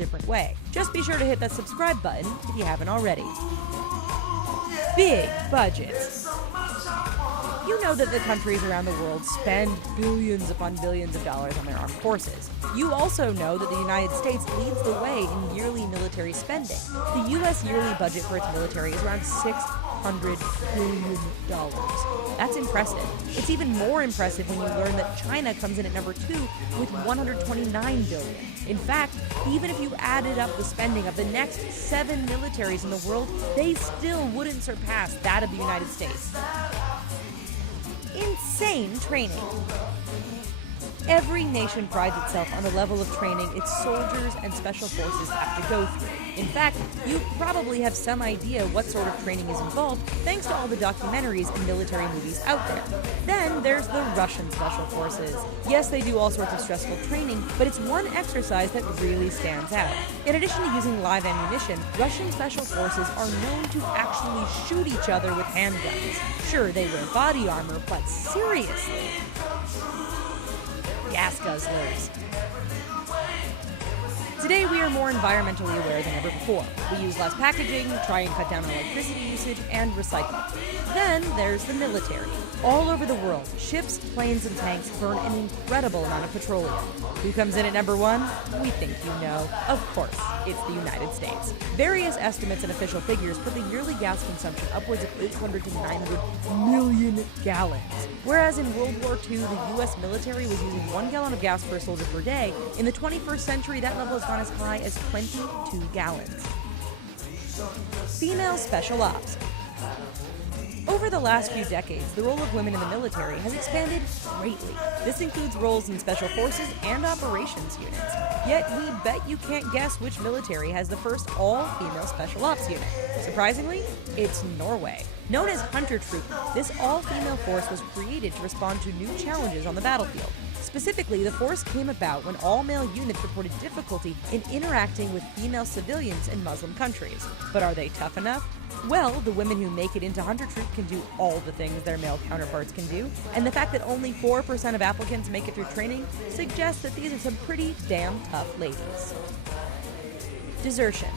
different way. Just be sure to hit that subscribe button if you haven't already. Big budgets. You know that the countries around the world spend billions upon billions of dollars on their armed forces. You also know that the United States leads the way in yearly military spending. The U.S. yearly budget for its military is around $600 billion. That's impressive. It's even more impressive when you learn that China comes in at number 2 with $129 billion. In fact, even if you added up the spending of the next 7 militaries in the world, they still wouldn't surpass that of the United States. Insane training. Every nation prides itself on the level of training its soldiers and special forces have to go through. In fact, you probably have some idea what sort of training is involved thanks to all the documentaries and military movies out there. Then there's the Russian special forces. Yes, they do all sorts of stressful training, but it's one exercise that really stands out. In addition to using live ammunition, Russian special forces are known to actually shoot each other with handguns. Sure, they wear body armor, but seriously. Gas guzzlers. Today we are more environmentally aware than ever before. We use less packaging, try and cut down on electricity usage, and recycle. Then there's the military. All over the world, ships, planes, and tanks burn an incredible amount of petroleum. Who comes in at number 1? We think you know. Of course, it's the United States. Various estimates and official figures put the yearly gas consumption upwards of 800 to 900 million gallons. Whereas in World War II, the U.S. military was using 1 gallon of gas per soldier per day, in the 21st century that level has gone as high as 22 gallons. Female special ops. Over the last few decades, the role of women in the military has expanded greatly. This includes roles in special forces and operations units. Yet we bet you can't guess which military has the first all-female special ops unit. Surprisingly, it's Norway. Known as Hunter Troop, this all-female force was created to respond to new challenges on the battlefield. Specifically, the force came about when all-male units reported difficulty in interacting with female civilians in Muslim countries. But are they tough enough? Well, the women who make it into Hunter Troop can do all the things their male counterparts can do, and the fact that only 4% of applicants make it through training suggests that these are some pretty damn tough ladies. Desertion.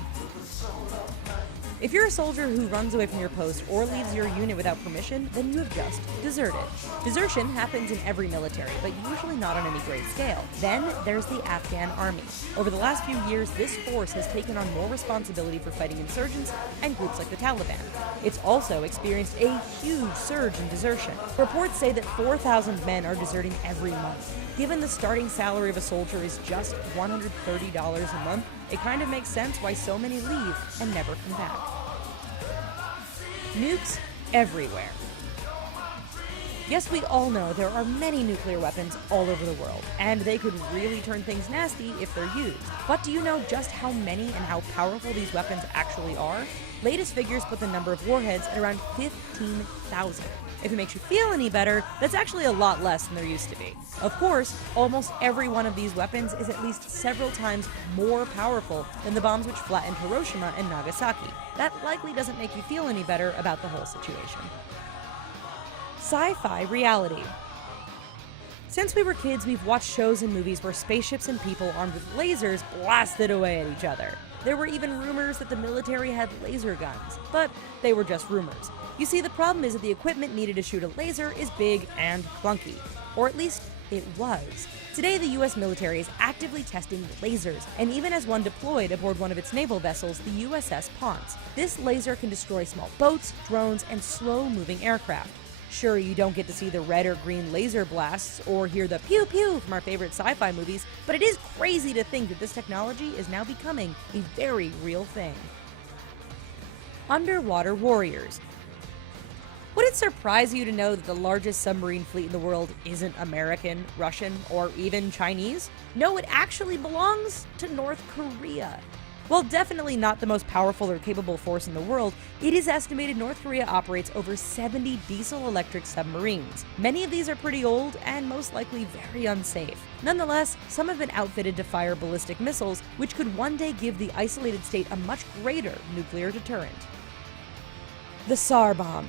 If you're a soldier who runs away from your post or leaves your unit without permission, then you have just deserted. Desertion happens in every military, but usually not on any great scale. Then there's the Afghan army. Over the last few years, this force has taken on more responsibility for fighting insurgents and groups like the Taliban. It's also experienced a huge surge in desertion. Reports say that 4,000 men are deserting every month. Given the starting salary of a soldier is just $130 a month, it kind of makes sense why so many leave and never come back. Nukes everywhere. Yes, we all know there are many nuclear weapons all over the world, and they could really turn things nasty if they're used. But do you know just how many and how powerful these weapons actually are? Latest figures put the number of warheads at around 15,000. If it makes you feel any better, that's actually a lot less than there used to be. Of course, almost every one of these weapons is at least several times more powerful than the bombs which flattened Hiroshima and Nagasaki. That likely doesn't make you feel any better about the whole situation. Sci-fi reality. Since we were kids, we've watched shows and movies where spaceships and people armed with lasers blasted away at each other. There were even rumors that the military had laser guns, but they were just rumors. You see, the problem is that the equipment needed to shoot a laser is big and clunky. Or at least, it was. Today, the US military is actively testing lasers, and even has one deployed aboard one of its naval vessels, the USS Ponce. This laser can destroy small boats, drones, and slow-moving aircraft. Sure, you don't get to see the red or green laser blasts or hear the pew-pew from our favorite sci-fi movies, but it is crazy to think that this technology is now becoming a very real thing. Underwater warriors. Would it surprise you to know that the largest submarine fleet in the world isn't American, Russian, or even Chinese? No, it actually belongs to North Korea. While definitely not the most powerful or capable force in the world, it is estimated North Korea operates over 70 diesel-electric submarines. Many of these are pretty old and most likely very unsafe. Nonetheless, some have been outfitted to fire ballistic missiles, which could one day give the isolated state a much greater nuclear deterrent. The SAR bomb.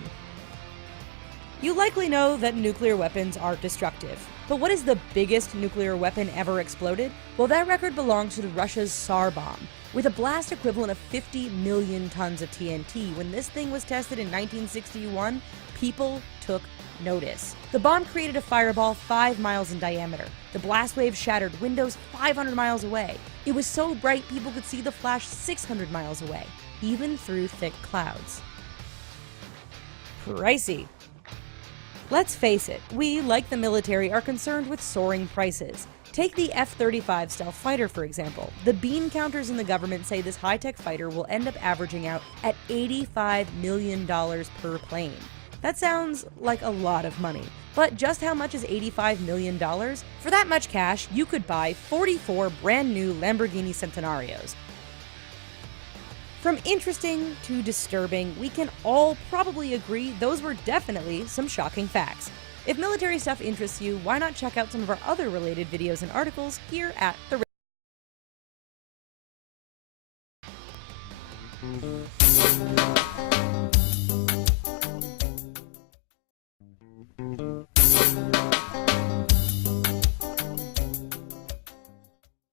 You likely know that nuclear weapons are destructive. But what is the biggest nuclear weapon ever exploded? Well, that record belongs to Russia's Tsar bomb, with a blast equivalent of 50 million tons of TNT. When this thing was tested in 1961, people took notice. The bomb created a fireball 5 miles in diameter. The blast wave shattered windows 500 miles away. It was so bright people could see the flash 600 miles away, even through thick clouds. Pricey. Let's face it, we, like the military, are concerned with soaring prices. Take the F-35 stealth fighter, for example. The bean counters in the government say this high-tech fighter will end up averaging out at $85 million per plane. That sounds like a lot of money. But just how much is $85 million? For that much cash, you could buy 44 brand new Lamborghini Centenarios. From interesting to disturbing, we can all probably agree those were definitely some shocking facts. If military stuff interests you, why not check out some of our other related videos and articles here at the